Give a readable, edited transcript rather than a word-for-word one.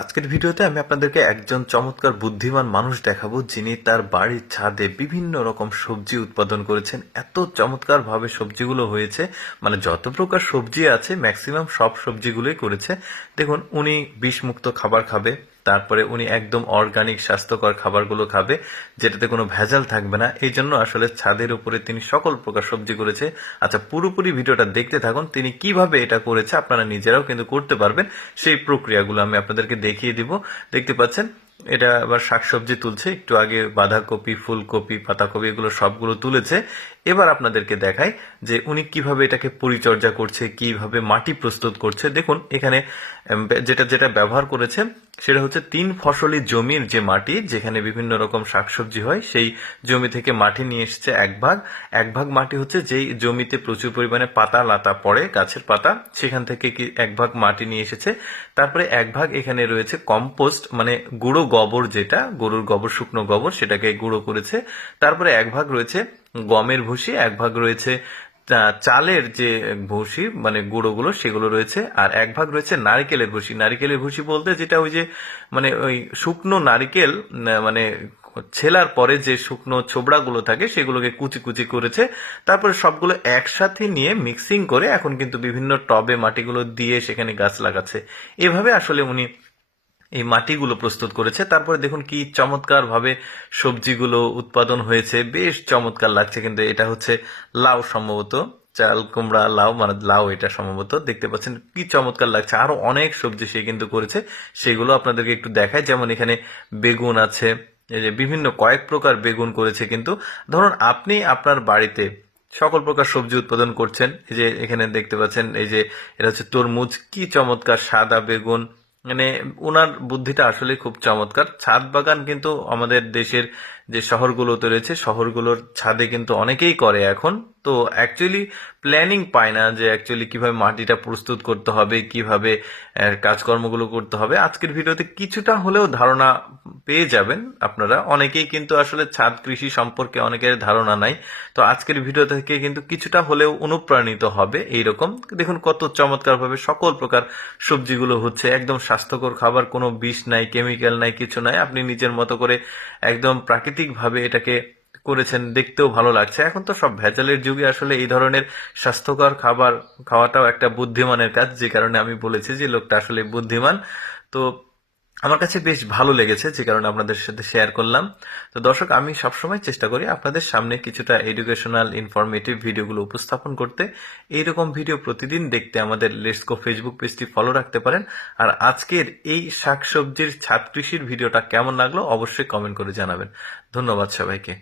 আজকের ভিডিওতে আমি আপনাদেরকে একজন চমৎকার বুদ্ধিমান মানুষ দেখাবো, যিনি তার বাড়ির ছাদে বিভিন্ন রকম সবজি উৎপাদন করেছেন। এত চমৎকার ভাবে সবজিগুলো হয়েছে, মানে যত প্রকার সবজি আছে ম্যাক্সিমাম সব সবজিগুলোই করেছে। দেখুন, উনি বিষমুক্ত খাবার খাবে, তারপরে উনি একদম অর্গানিক স্বাস্থ্যকর খাবারগুলো খাবে, যেটাতে কোনো ভেজাল থাকবে না। এই জন্য আসলে ছাদের উপরে তিনি সকল প্রকার সবজি করেছে। আচ্ছা, পুরোপুরি ভিডিওটা দেখতে থাকুন। তিনি কিভাবে এটা করেছে আপনারা নিজেরাও কিন্তু করতে পারবেন। সেই প্রক্রিয়াগুলো আমি আপনাদেরকে দেখিয়ে দিব। দেখতে পাচ্ছেন, এটা আবার শাকসবজি তুলছে। একটু আগে বাঁধাকপি, ফুলকপি, পাতাকপি এগুলো সবগুলো তুলেছে। এবার আপনাদেরকে দেখাই যে উনি কিভাবে এটাকে পরিচর্যা করছে, কিভাবে মাটি প্রস্তুত করছে। দেখুন, এখানে যেটা যেটা ব্যবহার করেছে সেটা হচ্ছে 3 ফসলি জমির যে মাটি, যেখানে বিভিন্ন রকম শাকসবজি হয়, সেই জমি থেকে মাটি নিয়ে এসেছে এক ভাগ মাটি হচ্ছে যেই জমিতে প্রচুর পরিমাণে পাতা লাতা পড়ে, গাছের পাতা, সেখান থেকে এক ভাগ মাটি নিয়ে এসেছে। তারপরে এক ভাগ এখানে রয়েছে কম্পোস্ট, মানে গুঁড়ো গোবর, যেটা গরুর গোবর, শুকনো গোবর, সেটাকে গুঁড়ো করেছে। তারপরে এক ভাগ রয়েছে গমের ভুসি, এক ভাগ রয়েছে চালের যে ভুসি, মানে গুঁড়োগুলো, সেগুলো রয়েছে। আর এক ভাগ রয়েছে নারিকেলের ভুসি। নারিকেলের ভুসি বলতে যেটা ওই যে মানে ওই শুকনো নারিকেল, মানে ছেলার পরে যে শুকনো ছোবড়াগুলো থাকে সেগুলোকে কুচি কুচি করেছে। তারপরে সবগুলো একসাথে নিয়ে মিক্সিং করে এখন কিন্তু বিভিন্ন টবে মাটিগুলো দিয়ে সেখানে গাছ লাগাচ্ছে। এভাবে আসলে উনি এই মাটিগুলো প্রস্তুত করেছে। তারপরে দেখুন কি চমৎকার ভাবে সবজিগুলো উৎপাদন হয়েছে, বেশ চমৎকার লাগছে। কিন্তু এটা হচ্ছে লাউ, সম্ভবত চাল কুমড়া লাউ, মানে লাউ এটা সম্ভবত। দেখতে পাচ্ছেন কি চমৎকার লাগছে। আরো অনেক সবজি সে কিন্তু করেছে, সেগুলো আপনাদেরকে একটু দেখায়। যেমন এখানে বেগুন আছে, এই যে বিভিন্ন কয়েক প্রকার বেগুন করেছে। কিন্তু ধরুন আপনি আপনার বাড়িতে সকল প্রকার সবজি উৎপাদন করছেন। এই যে এখানে দেখতে পাচ্ছেন, এই যে এটা হচ্ছে তরমুজ, কি চমৎকার সাদা বেগুন। মানে ওনার বুদ্ধিটা আসলে খুব চমৎকার। ছাদ বাগান কিন্তু আমাদের দেশের যে শহরগুলোতে রয়েছে, শহরগুলোর ছাদে কিন্তু অনেকেই করে এখন। তো অ্যাকচুয়ালি প্ল্যানিং পায় না যে অ্যাকচুয়ালি কিভাবে মাটিটা প্রস্তুত করতে হবে, কিভাবে কাজকর্মগুলো করতে হবে। আজকের ভিডিওতে কিছুটা হলেও ধারণা পেয়ে যাবেন আপনারা। অনেকেই কিন্তু আসলে ছাদ কৃষি সম্পর্কে অনেকের ধারণা নাই। তো আজকের ভিডিও থেকে কিন্তু কিছুটা হলেও অনুপ্রাণিত হবে। এইরকম দেখুন কত চমৎকার ভাবে সকল প্রকার সবজিগুলো হচ্ছে, একদম স্বাস্থ্যকর খাবার, কোনো বিষ নাই, কেমিক্যাল নাই, কিছু নাই। আপনি নিজের মতো করে একদম প্রাকৃতিক ভাবে এটাকে করেছেন, দেখতেও ভালো লাগছে। এখন তো সব ভেজালের যুগে আসলে এই ধরনের স্বাস্থ্যকর খাবার খাওয়াটাও একটা বুদ্ধিমানের কাজ, যে কারণে আমি বলেছি যে লোকটা আসলে বুদ্ধিমান। তো আমার কাছে বেশ ভালো লেগেছে, যে কারণে আপনাদের সাথে শেয়ার করলাম। তো দর্শক, আমি সবসময় চেষ্টা করি আপনাদের সামনে কিছুটা এডুকেশনাল ইনফরমেটিভ ভিডিওগুলো উপস্থাপন করতে। এইরকম ভিডিও প্রতিদিন দেখতে আমাদের লেটস গো ফেসবুক পেজটি ফলো রাখতে পারেন। আর আজকের এই শাকসবজির ছাদ কৃষির ভিডিওটা কেমন লাগলো অবশ্যই কমেন্ট করে জানাবেন। ধন্যবাদ সবাইকে।